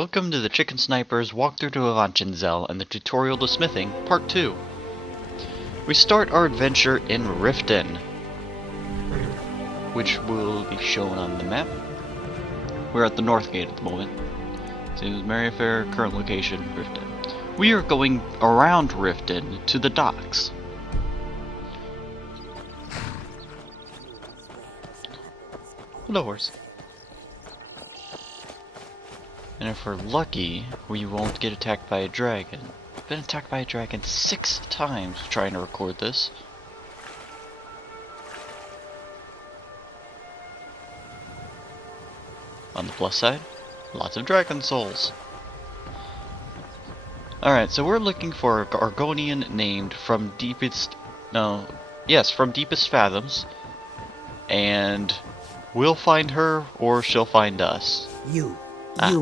Welcome to the Chicken Sniper's walkthrough to Avanchnzel and the tutorial to smithing, part 2. We start our adventure in Riften, which will be shown on the map. We're at the north gate at the moment. Seems Merryfair, current location, Riften. We are going around Riften to the docks. Hello, horse. And if we're lucky, we won't get attacked by a dragon. I've been attacked by a dragon 6 times trying to record this. On the plus side, lots of dragon souls. Alright, so we're looking for an Argonian named from deepest fathoms. And we'll find her or she'll find us. You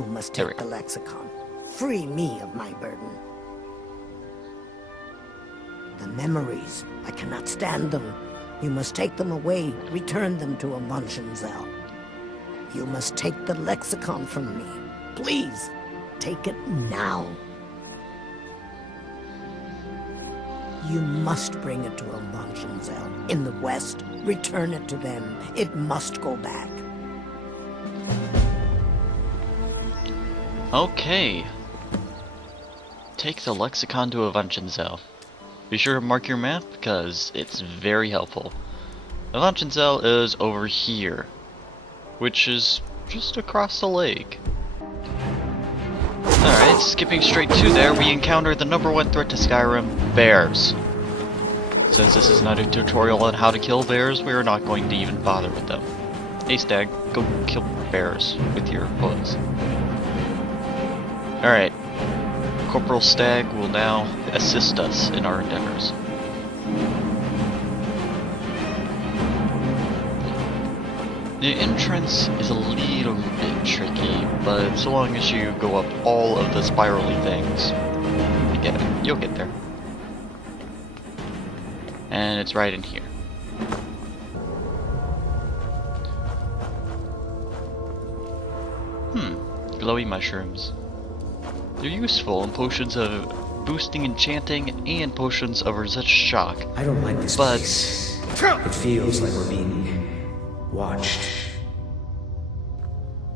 must take the lexicon. Free me of my burden. The memories, I cannot stand them. You must take them away, return them to Avanchnzel. You must take the lexicon from me. Please, take it now. You must bring it to Avanchnzel. In the west, return it to them. It must go back. Okay. Take the lexicon to Avanchnzel. Be sure to mark your map because it's very helpful. Avanchnzel is over here, which is just across the lake. Alright, skipping straight to there, we encounter the #1 threat to Skyrim, bears. Since this is not a tutorial on how to kill bears, we are not going to even bother with them. Hey Stag, go kill bears with your hooves. Alright, Corporal Stag will now assist us in our endeavors. The entrance is a little bit tricky, but so long as you go up all of the spirally things, you get it. You'll get there. And it's right in here. Glowy mushrooms. They're useful in potions of boosting enchanting and potions of resist shock. I don't like this place. It feels like we're being watched.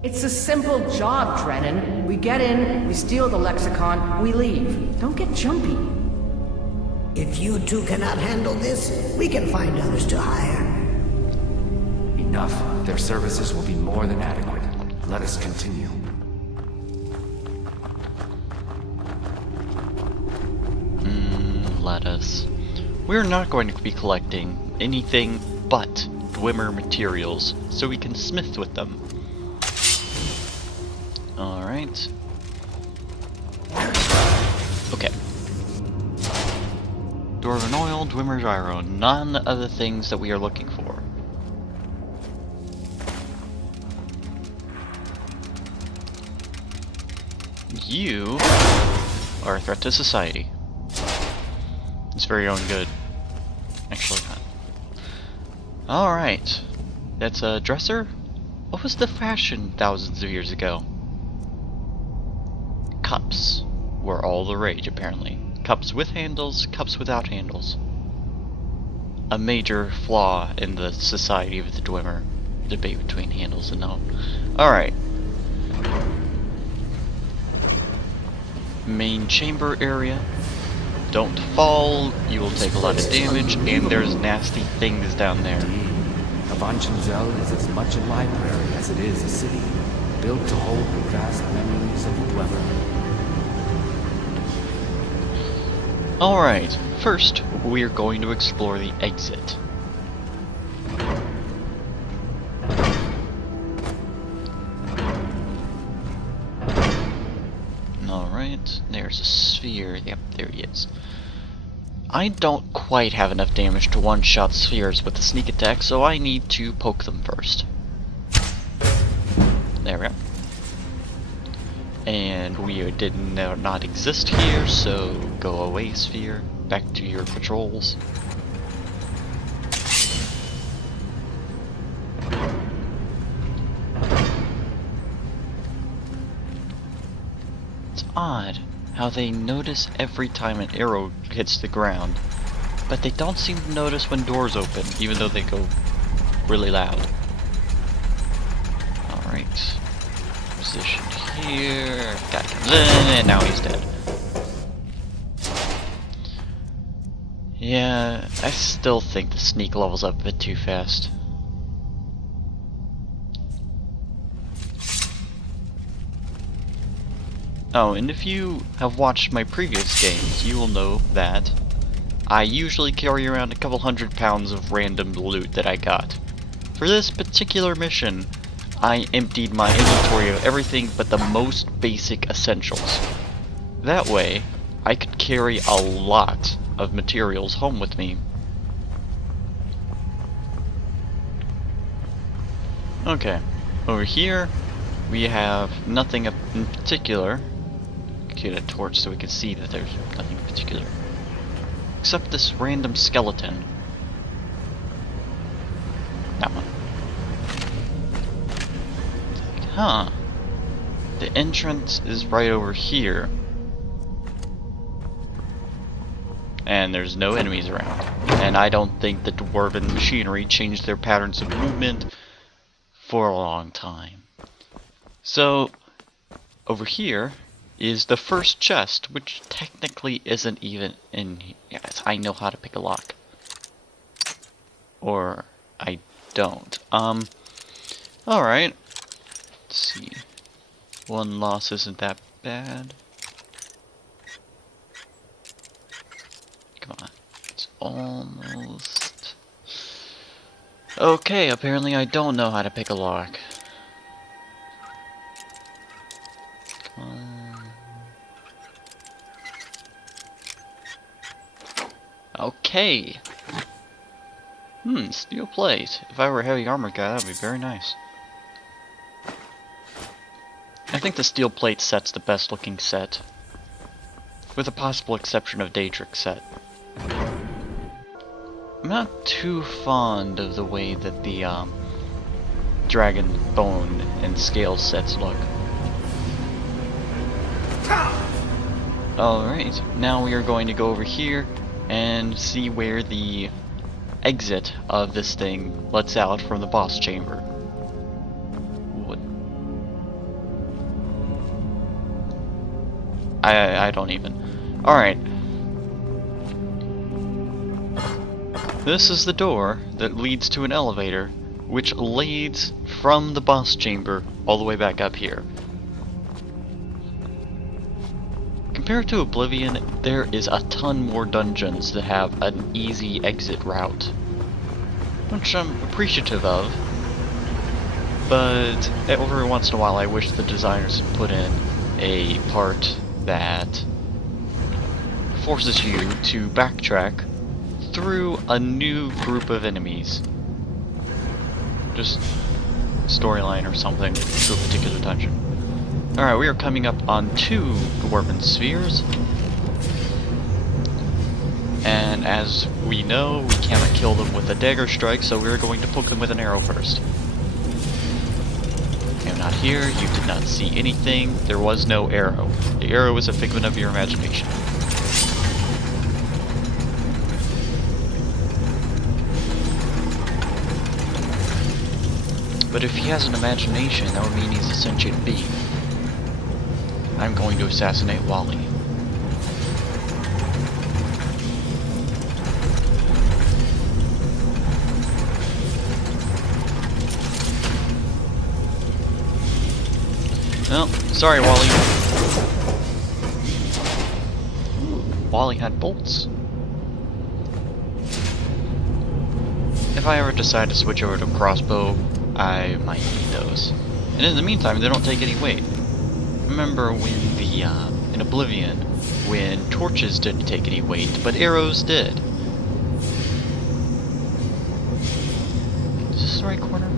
It's a simple job, Drennan. We get in, we steal the lexicon, we leave. Don't get jumpy. If you two cannot handle this, we can find others to hire. Enough. Their services will be more than adequate. Let us continue. Let us. We're not going to be collecting anything but Dwemer materials, so we can smith with them. Alright. Okay. Dwarven oil, Dwemer gyro, none of the things that we are looking for. You are a threat to society. It's for your own good. Actually not. Alright. That's a dresser? What was the fashion thousands of years ago? Cups were all the rage, apparently. Cups with handles, cups without handles. A major flaw in the society of the Dwemer. Debate between handles and no. Alright. Main chamber area. Don't fall, you will take a lot of damage, and there's nasty things down there. Avanchnzel is as much a library as it is a city, built to hold the vast memories of the dweller. Alright, first, we are going to explore the exit. Alright, there's a sphere. Yep, there he is. I don't quite have enough damage to one-shot spheres with a sneak attack, so I need to poke them first. There we go. And we did not exist here, so go away, sphere. Back to your patrols. odd how they notice every time an arrow hits the ground, but they don't seem to notice when doors open, even though they go really loud. Alright. Position here. Guy comes in, and now he's dead. Yeah, I still think the sneak levels up a bit too fast. Oh, and if you have watched my previous games, you will know that I usually carry around a couple £100 of random loot that I got. For this particular mission, I emptied my inventory of everything but the most basic essentials. That way, I could carry a lot of materials home with me. Okay, over here we have nothing in particular. Get a torch so we can see that there's nothing in particular. Except this random skeleton. That one. Huh. The entrance is right over here. And there's no enemies around. And I don't think the dwarven machinery changed their patterns of movement for a long time. So, over here is the first chest, which technically isn't even in here. Yes, I know how to pick a lock. Or I don't. Alright. Let's see. One loss isn't that bad. Come on. It's almost... Okay, apparently I don't know how to pick a lock. Come on. Okay. Steel plate. If I were a heavy armor guy, that would be very nice. I think the steel plate set's the best looking set. With the possible exception of Daedric set. I'm not too fond of the way that the dragon bone and scale sets look. Alright, now we are going to go over here and see where the exit of this thing lets out from the boss chamber. What? I don't even. Alright. This is the door that leads to an elevator, which leads from the boss chamber all the way back up here. Compared to Oblivion, there is a ton more dungeons that have an easy exit route, which I'm appreciative of, but every once in a while I wish the designers had put in a part that forces you to backtrack through a new group of enemies. Just storyline or something to a particular dungeon. Alright, we are coming up on 2 dwarven spheres. And as we know, we cannot kill them with a dagger strike, so we're going to poke them with an arrow first. I'm not here, you did not see anything, there was no arrow. The arrow is a figment of your imagination. But if he has an imagination, that would mean he's a sentient being. I'm going to assassinate Wally. Oh, sorry, Wally. Ooh, Wally had bolts. If I ever decide to switch over to a crossbow, I might need those. And in the meantime, they don't take any weight. Remember when the, in Oblivion, when torches didn't take any weight, but arrows did. Is this the right corner?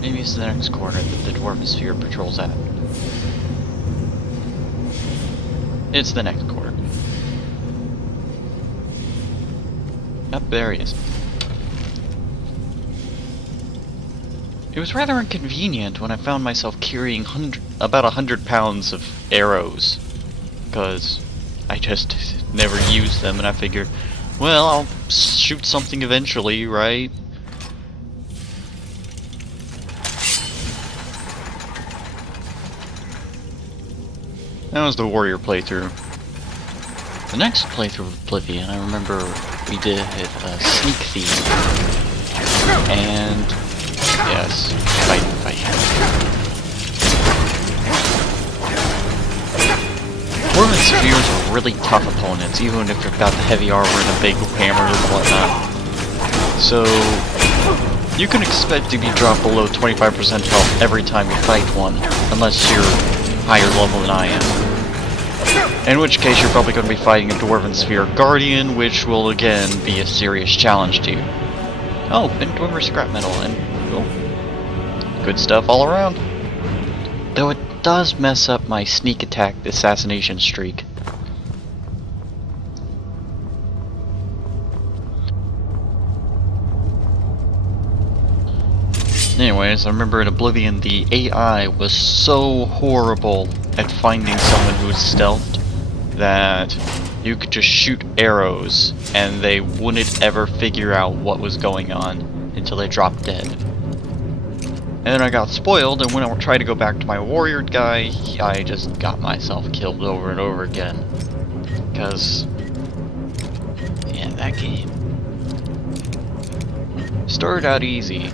Maybe it's the next corner that the dwarven sphere patrols at. It's the next corner. Yep, there he is. It was rather inconvenient when I found myself carrying about 100 pounds of arrows, because I just never used them, and I figured, well, I'll shoot something eventually, right? That was the warrior playthrough. The next playthrough of Oblivion, I remember we did Sneak Thief. And yes, fight. Dwarven spheres are really tough opponents, even if you've got the heavy armor and a big hammer and whatnot. So you can expect to be dropped below 25% health every time you fight one, unless you're higher level than I am. In which case you're probably going to be fighting a Dwarven Sphere Guardian, which will again be a serious challenge to you. Oh, and Dwarven scrap metal, and oh, good stuff all around. Though it does mess up my sneak attack assassination streak. Anyways, I remember in Oblivion the AI was so horrible at finding someone who was stealthed that you could just shoot arrows and they wouldn't ever figure out what was going on until they dropped dead. And then I got spoiled, and when I tried to go back to my warrior guy, I just got myself killed over and over again. Because, yeah, that game started out easy,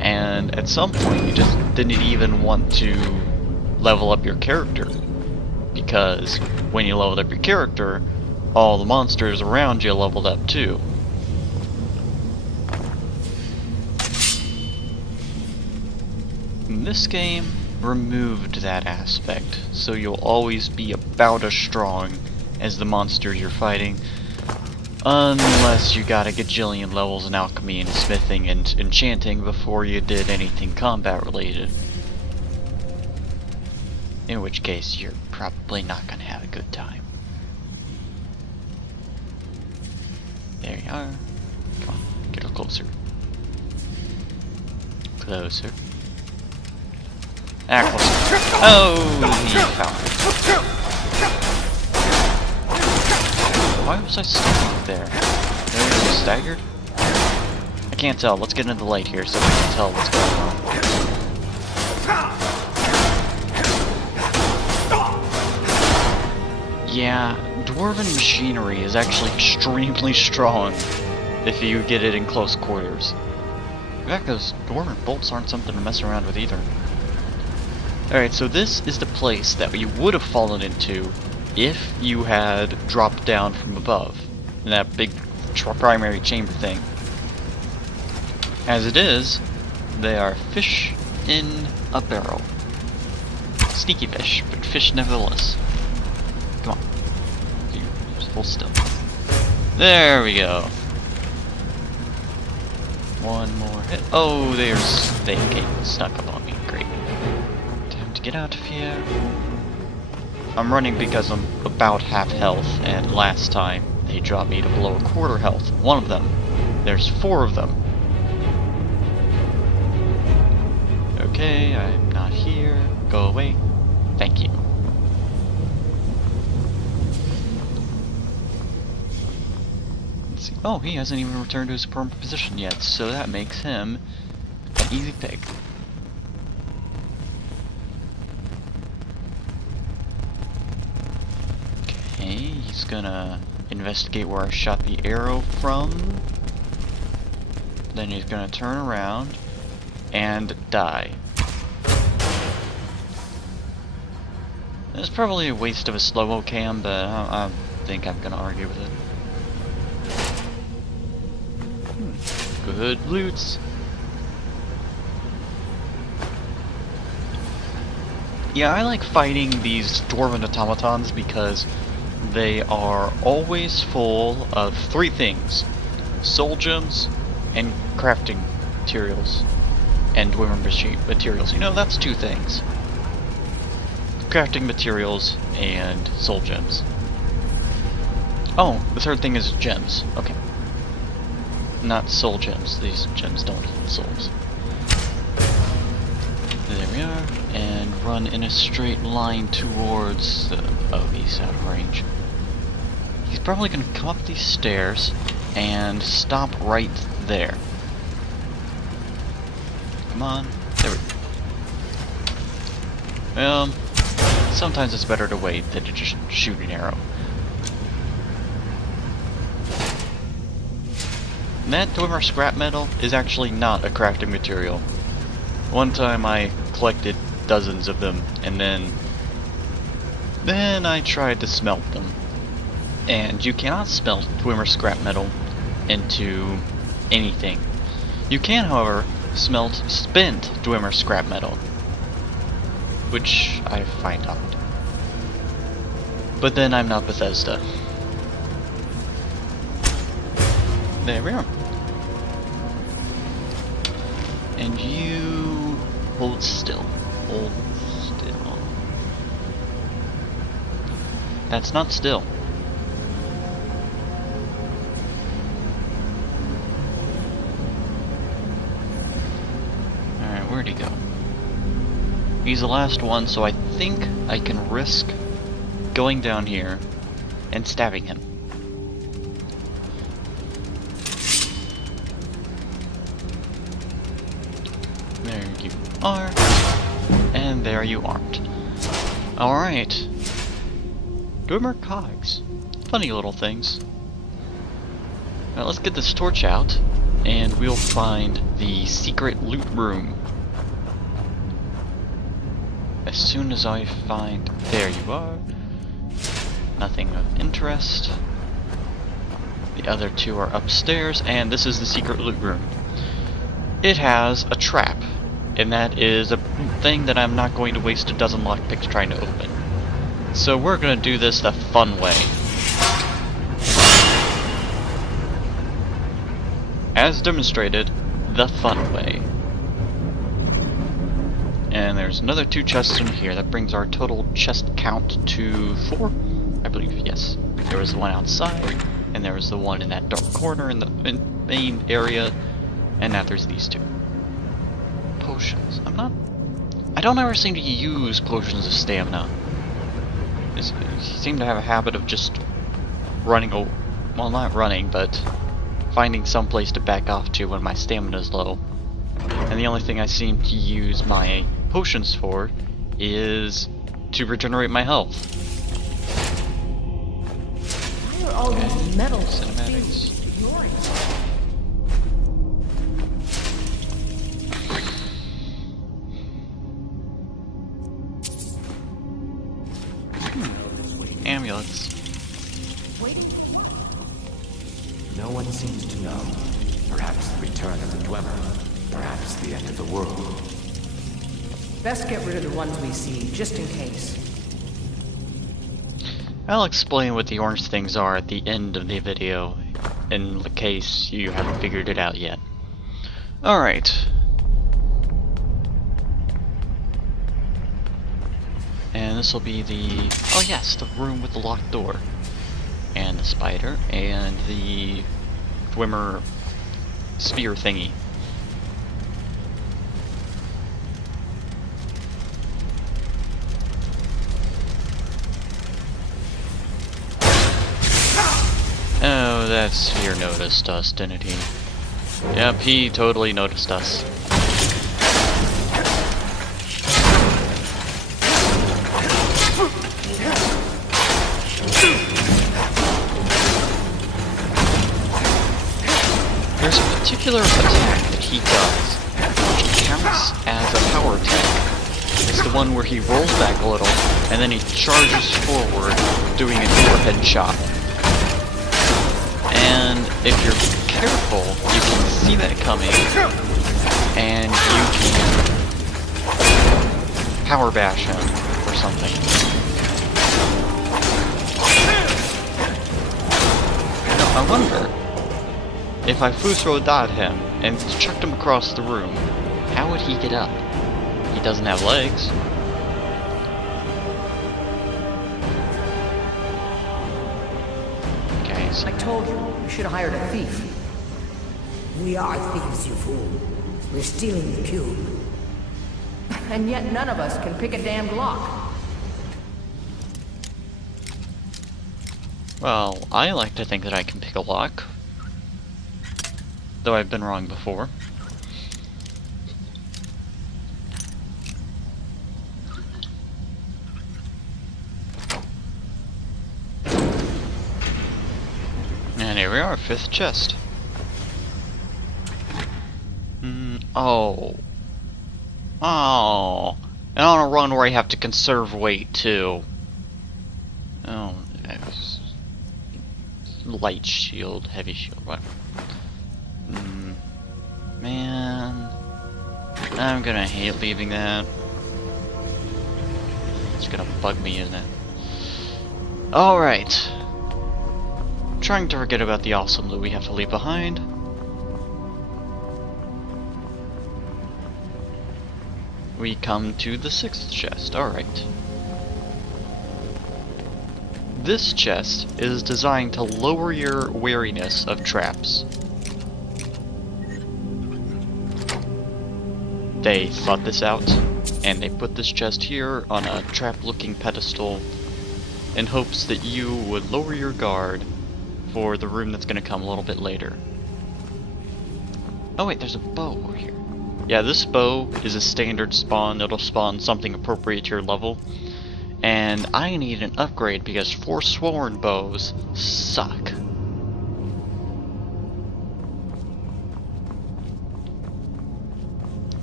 and at some point you just didn't even want to level up your character. Because when you leveled up your character, all the monsters around you leveled up too. This game removed that aspect, so you'll always be about as strong as the monsters you're fighting, unless you got a gajillion levels in alchemy and smithing and enchanting before you did anything combat related. In which case, you're probably not going to have a good time. There you are. Come on, get a little closer. Closer. Ah, closer. Oh, he found it. Why was I standing there? Maybe I was staggered? I can't tell. Let's get into the light here so we can tell what's going on. Yeah, dwarven machinery is actually extremely strong if you get it in close quarters. In fact, those dwarven bolts aren't something to mess around with either. Alright, so this is the place that you would have fallen into if you had dropped down from above in that big primary chamber thing. As it is, they are fish in a barrel. Sneaky fish, but fish nevertheless. Come on. Just hold still. There we go. One more hit. Oh, they came stuck up on me. Great. Time to get out of here. I'm running because I'm about half health, and last time they dropped me to below a quarter health. One of them. There's 4 of them. Okay, I'm not here. Go away. Thank you. Let's see. Oh, he hasn't even returned to his permanent position yet, so that makes him an easy pick. Okay, he's gonna investigate where I shot the arrow from. Then he's gonna turn around and die. It's probably a waste of a slow-mo cam, but I think I'm gonna argue with it. Good loots. Yeah, I like fighting these dwarven automatons because they are always full of 3 things: soul gems and crafting materials. And dwarven materials. You know, that's 2 things. Crafting materials and soul gems. Oh, the 3rd thing is gems. Okay. Not soul gems. These gems don't hold souls. There There we are, and run in a straight line towards the... Oh, he's out of range. He's probably going to come up these stairs and stop right there. Come on. There we go. Well, sometimes it's better to wait than to just shoot an arrow. And that dwarven scrap metal is actually not a crafting material. One time I collected dozens of them, and then I tried to smelt them. And you cannot smelt dwarven scrap metal into anything. You can, however, smelt spent dwarven scrap metal, which I find odd. But then I'm not Bethesda. There we are. And you hold still. Hold still. That's not still. Alright, where'd he go? He's the last one, so I think I can risk going down here and stabbing him. There you are. And there you aren't. Alright. Dwemer cogs. Funny little things. Now let's get this torch out, and we'll find the secret loot room. As soon as I find... There you are. Nothing of interest. The other two are upstairs, and this is the secret loot room. It has a trap, and that is a thing that I'm not going to waste a dozen lockpicks trying to open. So we're going to do this the fun way. As demonstrated, the fun way. And there's another 2 chests in here. That brings our total chest count to 4, I believe. Yes. There was the one outside, and there was the one in that dark corner in the main area, and now there's these 2. Potions. I don't ever seem to use potions of stamina. You seem to have a habit of just running, well, not running, but finding some place to back off to when my stamina is low. And the only thing I seem to use my potions for is to regenerate my health. Why are all these metals cinematics. ignoring? Amulets. No one seems to know. Perhaps the return of the Dwemer. Perhaps the end of the world. Best get rid of the ones we see, just in case. I'll explain what the orange things are at the end of the video, in the case you haven't figured it out yet. Alright. And this will be the... Oh yes, the room with the locked door. And the spider, and the Dwemer spear thingy. Oh, that sphere noticed us, didn't he? Yep, he totally noticed us. There's a particular attack that he does, which counts as a power attack. It's the one where he rolls back a little, and then he charges forward, doing an overhead chop. And if you're careful, you can see that coming, and you can power bash him or something. Now, I wonder, if I Fusro dot him and chucked him across the room, how would he get up? He doesn't have legs. Okay, so I told you, we should have hired a thief. We are thieves, you fool. We're stealing the cube. and yet none of us can pick a damned lock. Well, I like to think that I can pick a lock. Though I've been wrong before. And here we are, 5th chest. Oh. Oh. And on a run where I have to conserve weight, too. Oh, light shield, heavy shield, what? Man. I'm gonna hate leaving that. It's gonna bug me, isn't it? Alright. Trying to forget about the awesome loot we have to leave behind. We come to the 6th chest, alright. This chest is designed to lower your wariness of traps. They thought this out, and they put this chest here on a trap-looking pedestal in hopes that you would lower your guard for the room that's gonna come a little bit later. Oh wait, there's a bow over here. Yeah, this bow is a standard spawn. It'll spawn something appropriate to your level. And I need an upgrade because Forsworn bows suck.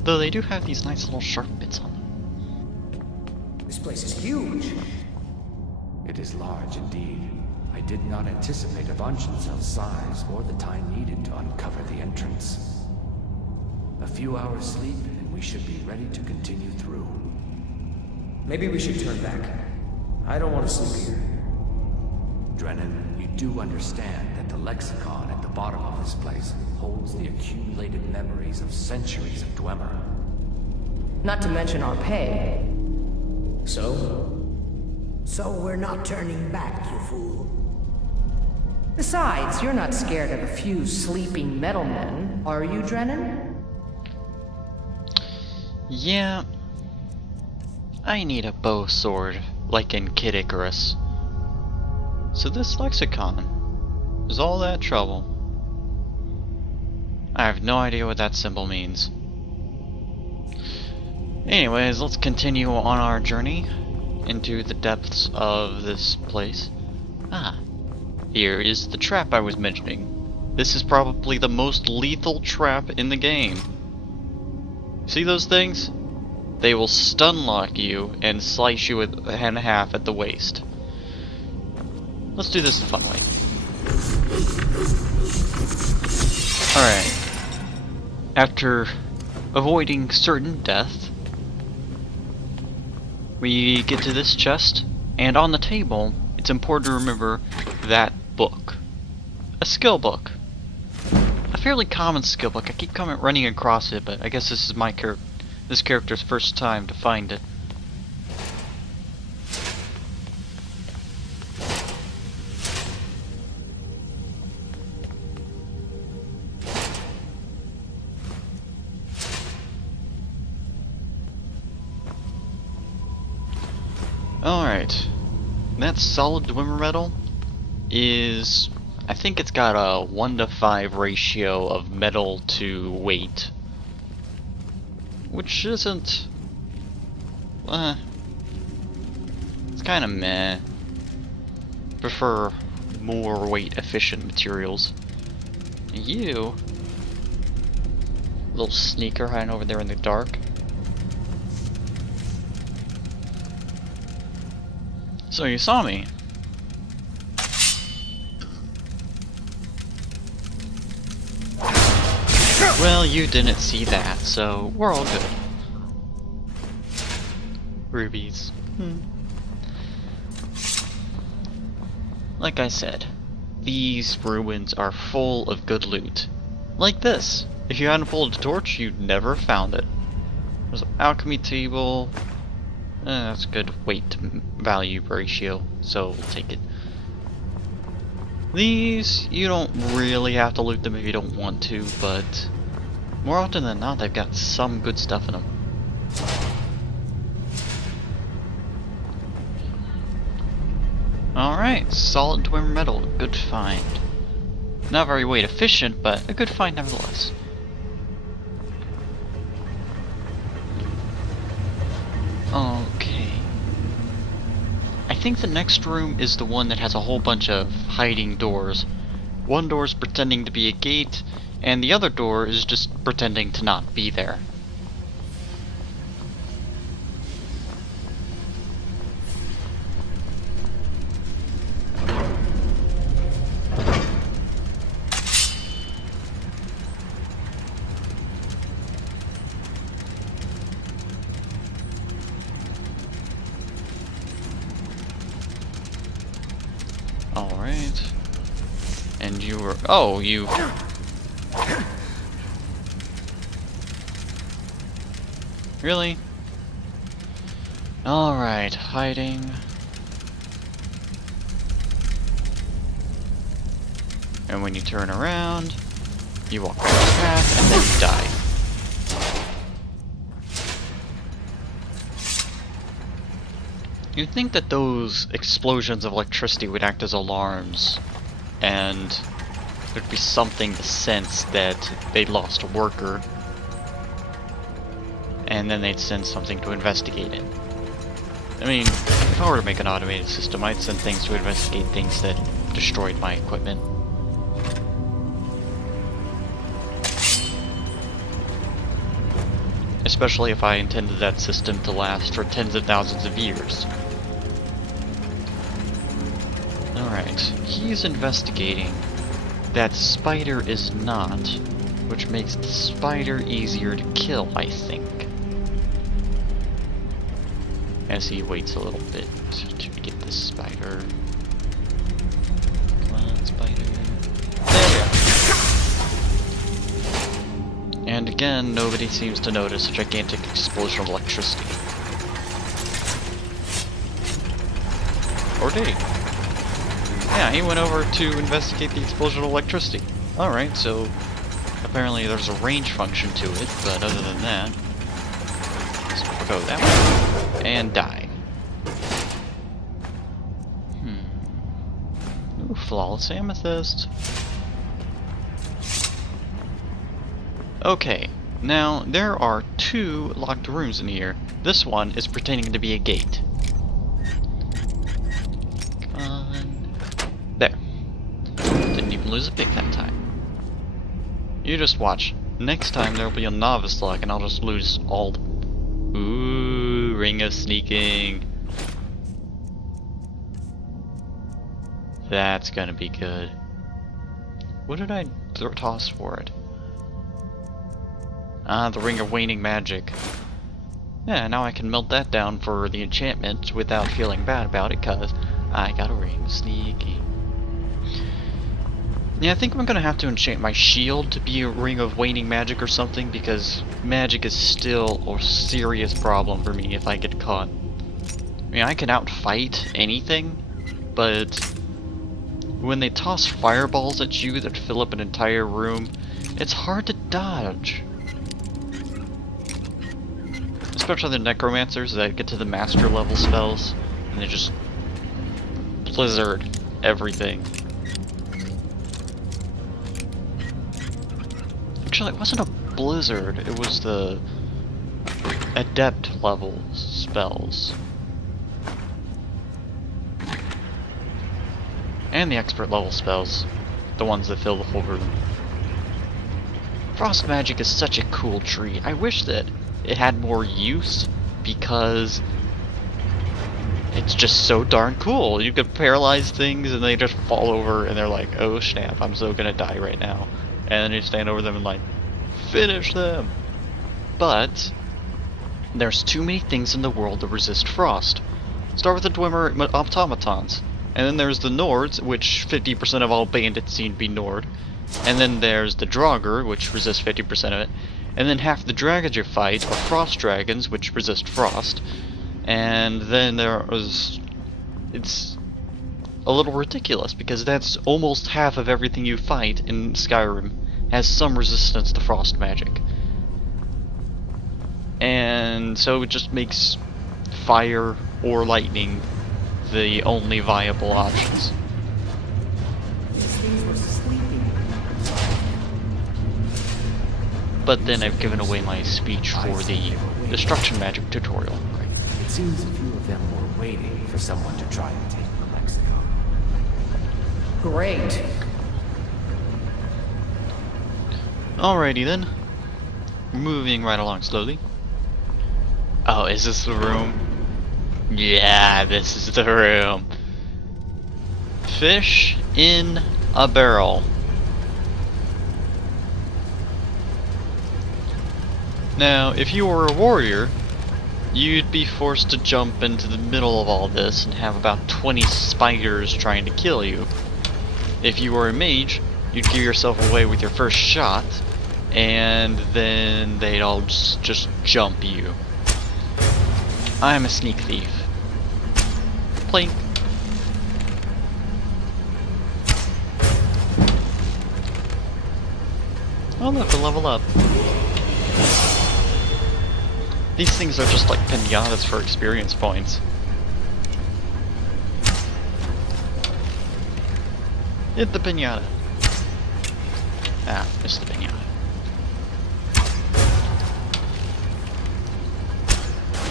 Though they do have these nice little sharp bits on them. This place is huge. It is large indeed. I did not anticipate Avanchnzel's size or the time needed to uncover the entrance. A few hours sleep and we should be ready to continue through. Maybe we should turn back. I don't want to sleep here. Drennan, you do understand that the lexicon at the bottom of this place holds the accumulated memories of centuries of Dwemer. Not to mention our pay. So? So we're not turning back, you fool. Besides, you're not scared of a few sleeping metalmen, are you, Drennan? Yeah. I need a bow sword, like in Kid Icarus. So this lexicon is all that trouble. I have no idea what that symbol means. Anyways, let's continue on our journey into the depths of this place. Ah, here is the trap I was mentioning. This is probably the most lethal trap in the game. See those things? They will stun lock you and slice you in half at the waist. Let's do this the fun way. Alright. After avoiding certain death, we get to this chest, and on the table, it's important to remember that book. A skill book. A fairly common skill book. I keep running across it, but I guess this is this character's first time to find it. Alright. That solid Dwemer metal is... I think it's got a 1:5 ratio of metal to weight. Which isn't... it's kinda meh. Prefer more weight efficient materials. You... little sneaker hiding over there in the dark. So you saw me. Well, you didn't see that, so we're all good. Rubies. Like I said, these ruins are full of good loot. Like this. If you hadn't pulled a torch, you'd never found it. There's an alchemy table. That's a good weight to value ratio, so we'll take it. These, you don't really have to loot them if you don't want to, but more often than not, they've got some good stuff in them. Alright, solid dwarven metal, good find. Not very weight efficient, but a good find nevertheless. Okay. I think the next room is the one that has a whole bunch of hiding doors. One door is pretending to be a gate, and the other door is just pretending to not be there. Alright. And you were... oh, you... really? Alright, hiding. And when you turn around, you walk across the path, and then you die. You'd think that those explosions of electricity would act as alarms, and there'd be something to sense that they'd lost a worker, and then they'd send something to investigate it. I mean, if I were to make an automated system, I'd send things to investigate things that destroyed my equipment. Especially if I intended that system to last for tens of thousands of years. Alright, he's investigating. That spider is not, which makes the spider easier to kill, I think. As he waits a little bit to get this spider. Come on, spider. There we go. And again, nobody seems to notice a gigantic explosion of electricity. Or did he? Yeah, he went over to investigate the explosion of electricity. Alright, so apparently there's a range function to it, but other than that, let's go that way and die. Ooh, flawless amethyst. Okay, now there are two locked rooms in here. This one is pretending to be a gate. There. Didn't even lose a pick that time. You just watch. Next time there'll be a novice lock and I'll just lose all the... ooh, ring of sneaking. That's gonna be good. What did I toss for it? Ah, the ring of waning magic. Yeah, now I can melt that down for the enchantment without feeling bad about it, cause I got a ring of sneaking. Yeah, I think I'm gonna have to enchant my shield to be a ring of waning magic or something, because magic is still a serious problem for me if I get caught. I mean, I can outfight anything, but when they toss fireballs at you that fill up an entire room, it's hard to dodge. Especially the necromancers that get to the master level spells, and they just blizzard everything. Actually, it wasn't a blizzard, it was the adept level spells. And the expert level spells, the ones that fill the whole room. Frost magic is such a cool tree. I wish that it had more use, because it's just so darn cool. You could paralyze things and they just fall over and they're like, oh snap, I'm so gonna die right now. And then you stand over them and like, finish them! But there's too many things in the world that resist frost. Start with the Dwemer automatons. And then there's the Nords, which 50% of all bandits seem to be Nord. And then there's the Draugr, which resists 50% of it. And then half the dragons you fight are frost dragons, which resist frost. And then it's a little ridiculous, because that's almost half of everything you fight in Skyrim has some resistance to frost magic. And so it just makes fire or lightning the only viable options. These things were sleeping. But then I've given away my speech for the destruction magic tutorial. It seems a few of them were waiting for someone to try and take the lexicon. Great. Alrighty then. Moving right along slowly. Oh, is this the room? Yeah, this is the room. Fish in a barrel. Now, if you were a warrior, you'd be forced to jump into the middle of all this and have about 20 spiders trying to kill you. If you were a mage, you'd give yourself away with your first shot, and then they'd all just jump you. I'm a sneak thief. Plink. Oh look, a level up. These things are just like pinatas for experience points. Hit the pinata. Ah, missed the pinata.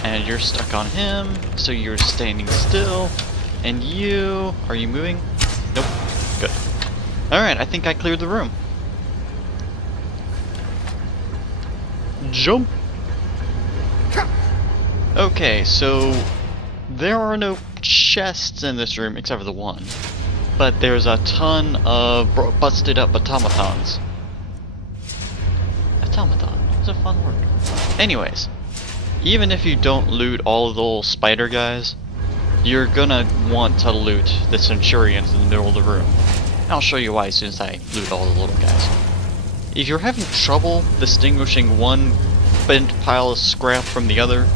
And you're stuck on him, so you're standing still. And you... are you moving? Nope. Good. Alright, I think I cleared the room. Jump! Okay, so... there are no chests in this room except for the one. But there's a ton of busted up automatons. Automaton. It's a fun word. Anyways. Even if you don't loot all of the little spider guys, you're gonna want to loot the centurions in the middle of the room. I'll show you why as soon as I loot all the little guys. If you're having trouble distinguishing one bent pile of scrap from the other,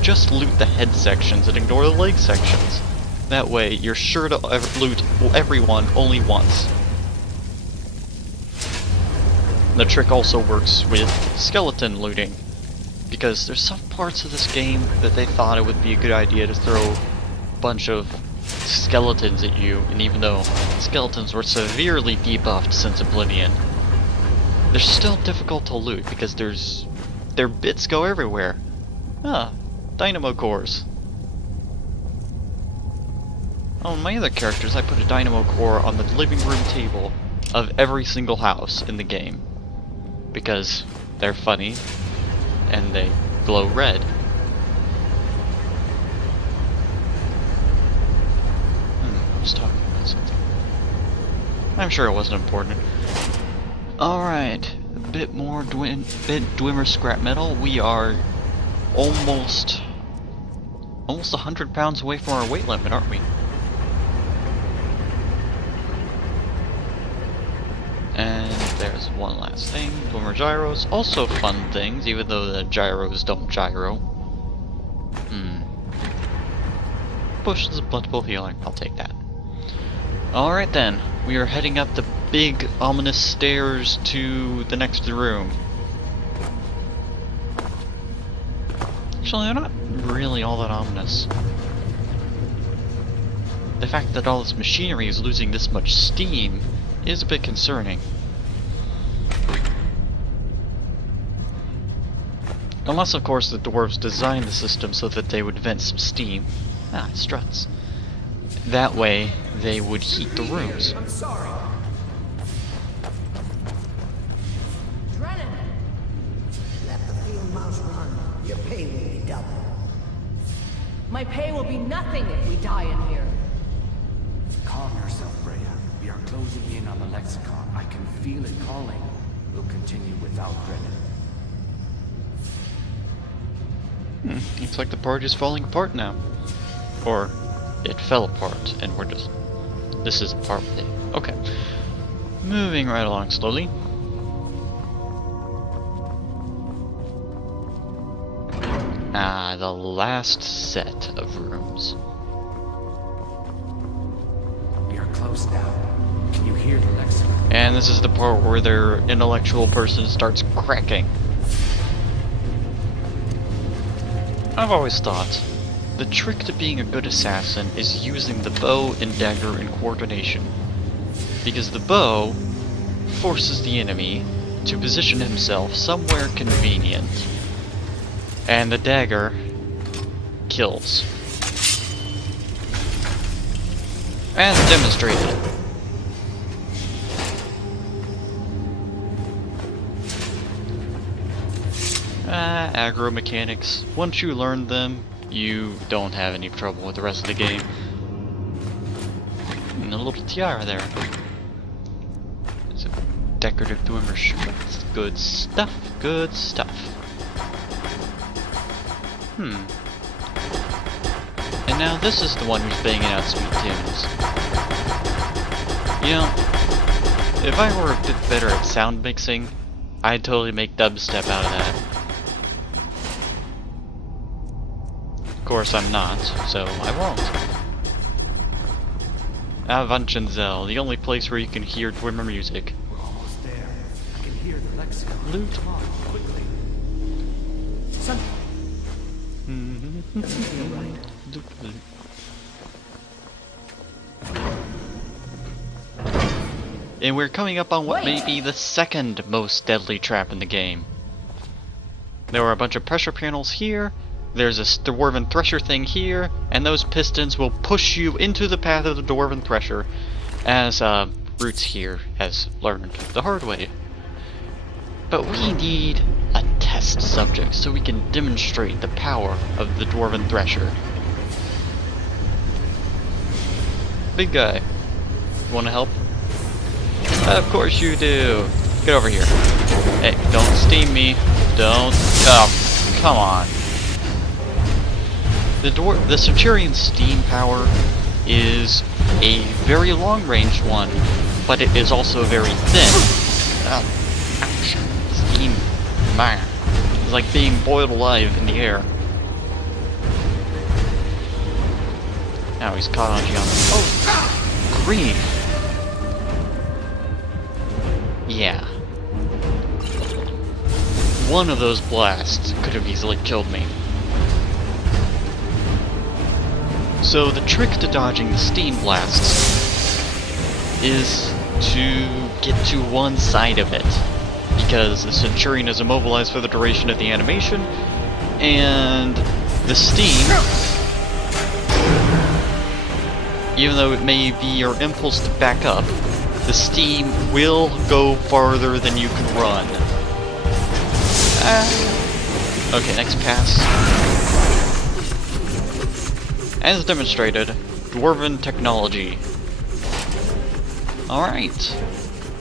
just loot the head sections and ignore the leg sections. That way, you're sure to loot everyone only once. The trick also works with skeleton looting, because there's some parts of this game that they thought it would be a good idea to throw a bunch of skeletons at you, and even though skeletons were severely debuffed since Oblivion, they're still difficult to loot because their bits go everywhere. Ah, dynamo cores. On my other characters, I put a dynamo core on the living room table of every single house in the game because they're funny and they glow red. I was talking about something. I'm sure it wasn't important. Alright, a bit more Dwemer scrap metal. We are almost 100 pounds away from our weight limit, aren't we? And there's one last thing. Dwemer gyros, also fun things, even though the gyros don't gyro. Pushes of plentiful healing, I'll take that. Alright then, we are heading up the big ominous stairs to the next room. Actually, they're not really all that ominous. The fact that all this machinery is losing this much steam is a bit concerning. Unless, of course, the dwarves designed the system so that they would vent some steam. Ah, struts. That way, they would heat the rooms. I'm sorry. Drennan! Let the field mouse run. Your pay will be double. My pay will be nothing if we die in here. Calm yourself, Freya. We are closing in on the lexicon. I can feel it calling. We'll continue without Drennan. Looks like the party's falling apart now. Or, it fell apart, and we're just... this is part of it. Okay. Moving right along slowly. Ah, the last set of rooms. We are close now. Can you hear the lexicon? And this is the part where their intellectual person starts cracking. I've always thought The trick to being a good assassin is using the bow and dagger in coordination, because the bow forces the enemy to position himself somewhere convenient, and the dagger kills. As demonstrated. Aggro mechanics. Once you learn them, you don't have any trouble with the rest of the game. And a little tiara there. It's a decorative dwemer shirt. It's good stuff, good stuff. And now this is the one who's banging out sweet tunes. You know, if I were a bit better at sound mixing, I'd totally make dubstep out of that. Of course I'm not, so I won't. Avanchnzel, the only place where you can hear dwemer music. We're almost there. I can hear the lexicon. Loot. Come on, quickly. Son. Doesn't feel right. And we're coming up on what Wait. may be the second most deadly trap in the game. There are a bunch of pressure panels here, there's a dwarven thresher thing here, and those pistons will push you into the path of the dwarven thresher, as Roots here has learned the hard way. But we need a test subject so we can demonstrate the power of the dwarven thresher. Big guy, you wanna help? Of course you do. Get over here. Hey, don't steam me. Don't. Oh, come on. The Centurion's steam power is a very long-range one, but it is also very thin. Oh, ouch. Steam, man. It's like being boiled alive in the air. Now he's caught on Gianna. Oh, green. Yeah. One of those blasts could have easily killed me. So the trick to dodging the steam blasts is to get to one side of it, because the Centurion is immobilized for the duration of the animation, and the steam, even though it may be your impulse to back up, the steam will go farther than you can run. Okay, next pass. As demonstrated, dwarven technology. Alright.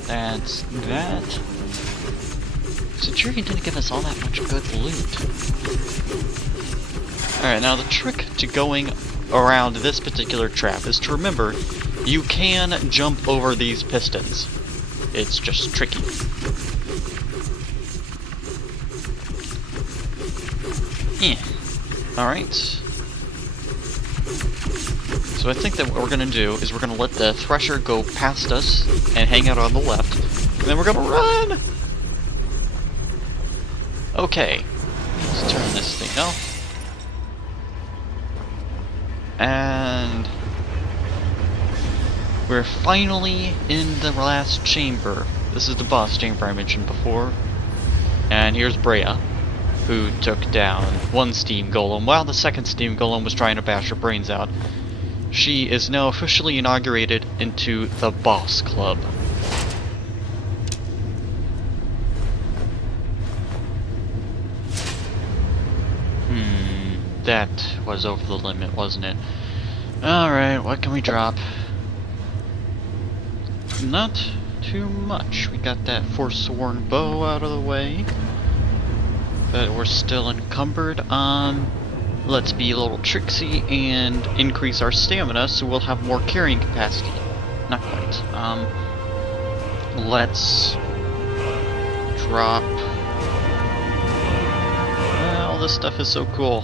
That's that. Centurion didn't give us all that much good loot. Alright, now the trick to going around this particular trap is to remember you can jump over these pistons. It's just tricky. Alright. So I think that what we're gonna do is we're gonna let the thresher go past us and hang out on the left, and then we're gonna run! Okay. Let's turn this thing off. And we're finally in the last chamber. This is the boss chamber I mentioned before. And here's Brea, who took down one steam golem while the second steam golem was trying to bash her brains out. She is now officially inaugurated into the boss club. That was over the limit, wasn't it? Alright, what can we drop? Not too much. We got that forsworn bow out of the way. But we're still encumbered. Let's be a little tricksy and increase our stamina so we'll have more carrying capacity. Not quite. Let's drop... all this stuff is so cool.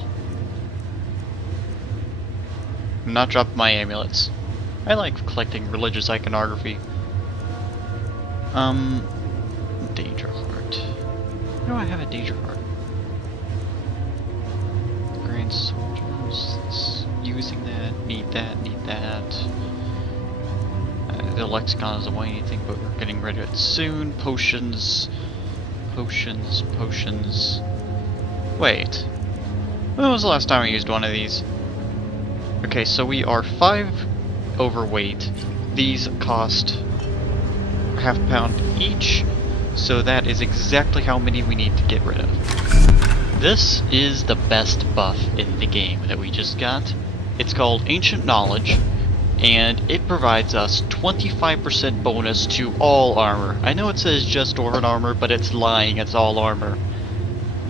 Not drop my amulets. I like collecting religious iconography. Danger Heart. Why do I have a Danger Heart? Grand Soldiers. using that. Need that, need that. The lexicon doesn't weigh anything, but we're getting rid of it soon. Potions. Potions, potions. Wait. When was the last time I used one of these? Okay, so we are 5 overweight. These cost half a pound each, so that is exactly how many we need to get rid of. This is the best buff in the game that we just got. It's called Ancient Knowledge, and it provides us 25% bonus to all armor. I know it says just dwarven armor, but it's lying, it's all armor.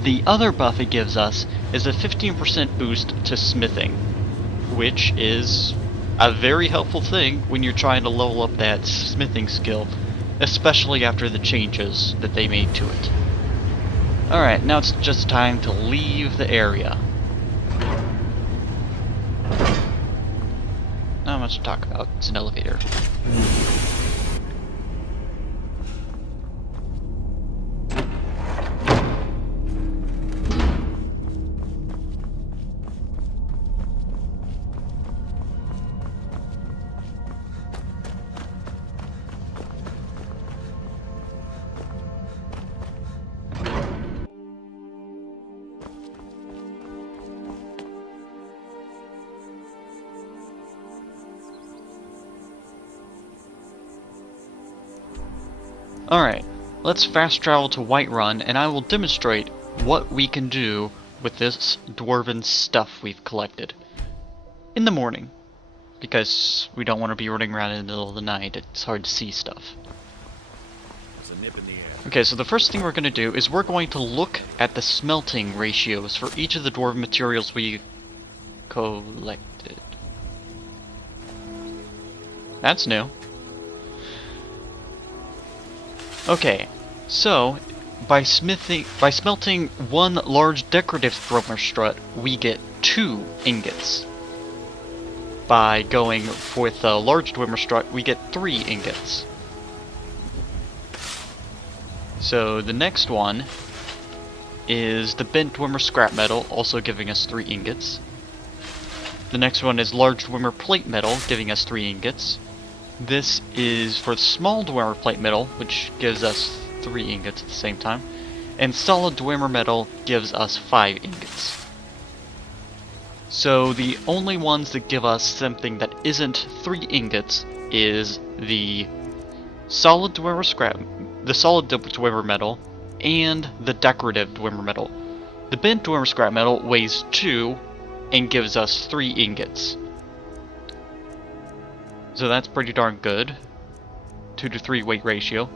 The other buff it gives us is a 15% boost to smithing, which is a very helpful thing when you're trying to level up that smithing skill, especially after the changes that they made to it. Alright, now it's just time to leave the area. Not much to talk about, it's an elevator. Alright, let's fast travel to Whiterun, and I will demonstrate what we can do with this dwarven stuff we've collected. In the morning, because we don't want to be running around in the middle of the night, it's hard to see stuff. Okay, so the first thing we're going to do is we're going to look at the smelting ratios for each of the dwarven materials we collected. That's new. Okay, so by smelting one large decorative dwemer strut, we get 2 ingots. By going with a large dwemer strut, we get 3 ingots. So the next one is the bent dwemer scrap metal, also giving us 3 ingots. The next one is large dwemer plate metal, giving us 3 ingots. This is for small dwemer plate metal, which gives us 3 ingots at the same time. And solid dwemer metal gives us 5 ingots. So the only ones that give us something that isn't 3 ingots is the solid dwemer dwemer metal and the decorative dwemer metal. The bent dwemer scrap metal weighs 2 and gives us 3 ingots. So that's pretty darn good. 2 to 3 weight ratio.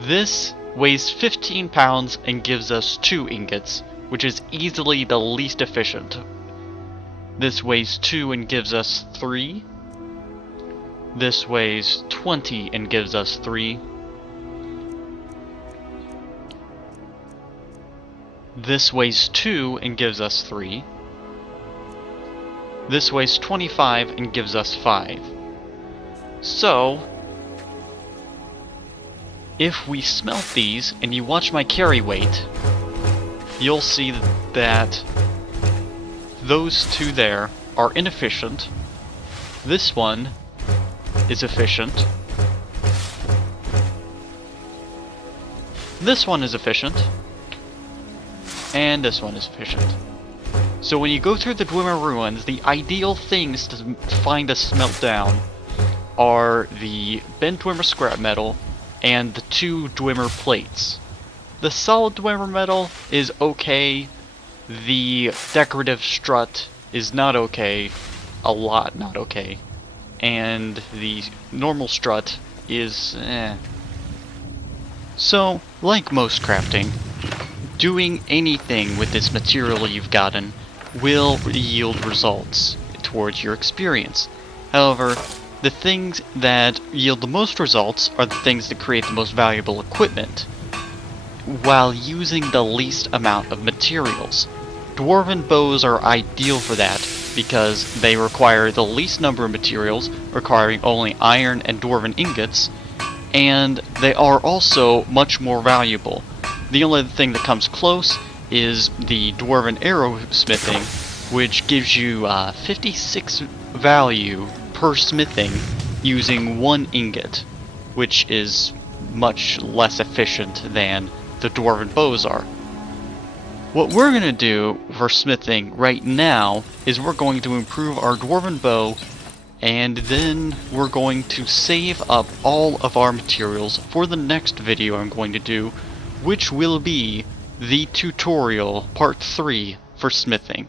This weighs 15 pounds and gives us 2 ingots, which is easily the least efficient. This weighs 2 and gives us 3. This weighs 20 and gives us 3. This weighs 2 and gives us 3. This weighs 25 and gives us 5. So, if we smelt these, and you watch my carry weight, you'll see that those 2 there are inefficient. This one is efficient. This one is efficient. And this one is efficient. So when you go through the Dwemer ruins, the ideal things to find a smelt down are the bent dwemer scrap metal and the 2 dwemer plates. The solid dwemer metal is okay. The decorative strut is not okay. A lot not okay. And the normal strut is So, like most crafting, doing anything with this material you've gotten will yield results towards your experience. However, the things that yield the most results are the things that create the most valuable equipment, while using the least amount of materials. Dwarven bows are ideal for that, because they require the least number of materials, requiring only iron and dwarven ingots, and they are also much more valuable. The only thing that comes close is the dwarven arrow smithing, which gives you 56 value per smithing using 1 ingot, which is much less efficient than the dwarven bows are. What we're going to do for smithing right now is we're going to improve our dwarven bow, and then we're going to save up all of our materials for the next video I'm going to do, which will be the tutorial part 3 for smithing.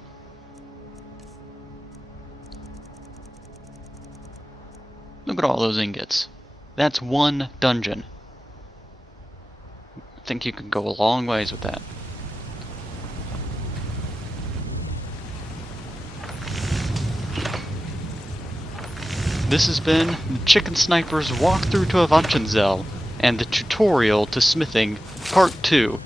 Look at all those ingots. That's 1 dungeon. I think you can go a long ways with that. This has been the Chicken Sniper's walkthrough to Avanchnzel and the tutorial to smithing part 2.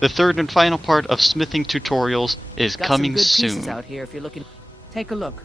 The third and final part of smithing tutorials is Got coming some good soon. pieces out here if you're looking. Take a look.